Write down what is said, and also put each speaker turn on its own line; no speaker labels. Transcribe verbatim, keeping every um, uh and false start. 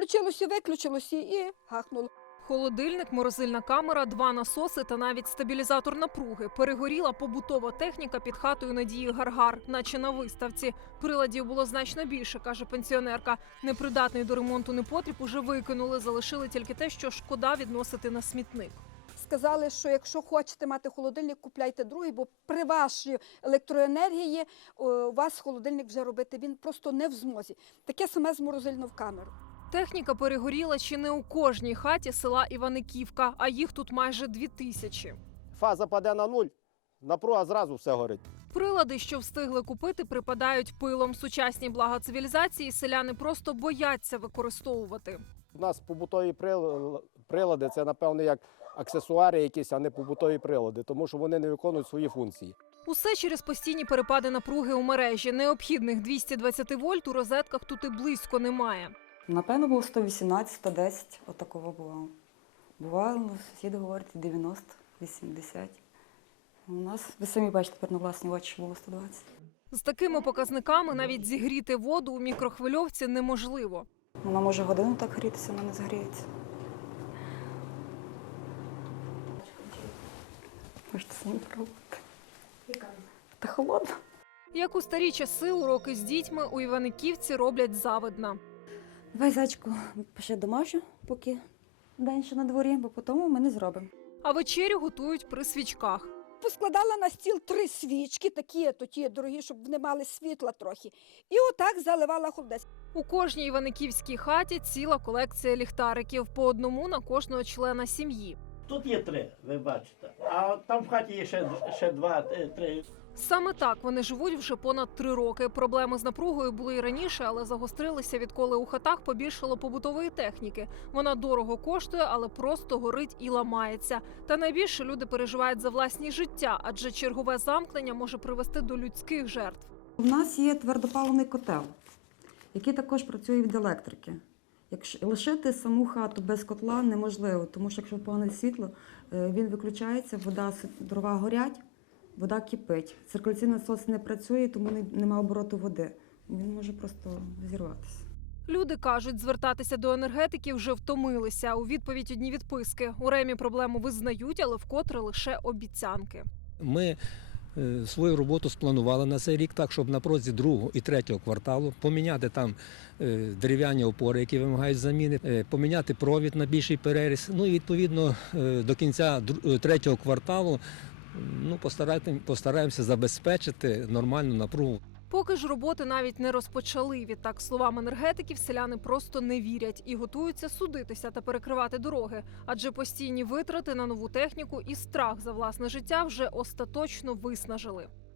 включилося, виключилося і гахнуло.
Холодильник, морозильна камера, два насоси та навіть стабілізатор напруги. Перегоріла побутова техніка під хатою Надії Гаргар, наче на виставці. Приладів було значно більше, каже пенсіонерка. Непридатний до ремонту непотріб уже викинули, залишили тільки те, що шкода відносити на смітник.
Сказали, що якщо хочете мати холодильник, купляйте другий, бо при вашій електроенергії у вас холодильник вже робити, він просто не в змозі. Таке саме з морозильною камерою.
Техніка перегоріла чи не у кожній хаті села Іваниківка, а їх тут майже дві тисячі.
Фаза паде на нуль, напруга зразу все горить.
Прилади, що встигли купити, припадають пилом. Сучасні блага цивілізації селяни просто бояться використовувати.
У нас побутові прилади – це, напевно, як аксесуари якісь, а не побутові прилади, тому що вони не виконують свої функції.
Усе через постійні перепади напруги у мережі. Необхідних двісті двадцять вольт у розетках тут і близько немає.
Напевно, було сто вісімнадцять - сто десять, отакого бувало. Бувало, ну, сусіди говорять, дев'яносто - вісімдесят. У нас, ви самі бачите, тепер на власні очі було сто двадцять.
З такими показниками навіть зігріти воду у мікрохвильовці неможливо.
Вона може годину так грітися, вона не згріється. Можете самі пробувати. Та холодно.
Як у старі часи, уроки з дітьми у Іваниківці роблять завидно.
Давай, зайчку, ще домашню, поки день ще на дворі, бо потім ми не зробимо.
А вечерю готують при свічках.
Поскладала на стіл три свічки, такі, то ті дорогі, щоб вони мали світла трохи. І отак заливала холодець.
У кожній іваниківській хаті ціла колекція ліхтариків, по одному на кожного члена сім'ї.
Тут є три, ви бачите, а там в хаті є ще, ще два, три.
Саме так вони живуть вже понад три роки. Проблеми з напругою були і раніше, але загострилися, відколи у хатах побільшало побутової техніки. Вона дорого коштує, але просто горить і ламається. Та найбільше люди переживають за власні життя, адже чергове замкнення може привести до людських жертв.
У нас є твердопаливний котел, який також працює від електрики. Якщо лишити саму хату без котла неможливо, тому що якщо погане світло, він виключається, вода, дрова горять, вода кипить. Циркуляційний насос не працює, тому немає обороту води. Він може просто зірватися.
Люди кажуть, звертатися до енергетиків вже втомилися. У відповідь одні відписки. У ремі проблему визнають, але вкотре лише обіцянки.
Ми свою роботу спланували на цей рік так, щоб на протязі другого і третього кварталу поміняти там дерев'яні опори, які вимагають заміни, поміняти провід на більший переріз. Ну і відповідно до кінця третього кварталу ну, постараємося забезпечити нормальну напругу.
Поки ж роботи навіть не розпочали. Відтак, словам енергетиків, селяни просто не вірять і готуються судитися та перекривати дороги. Адже постійні витрати на нову техніку і страх за власне життя вже остаточно виснажили.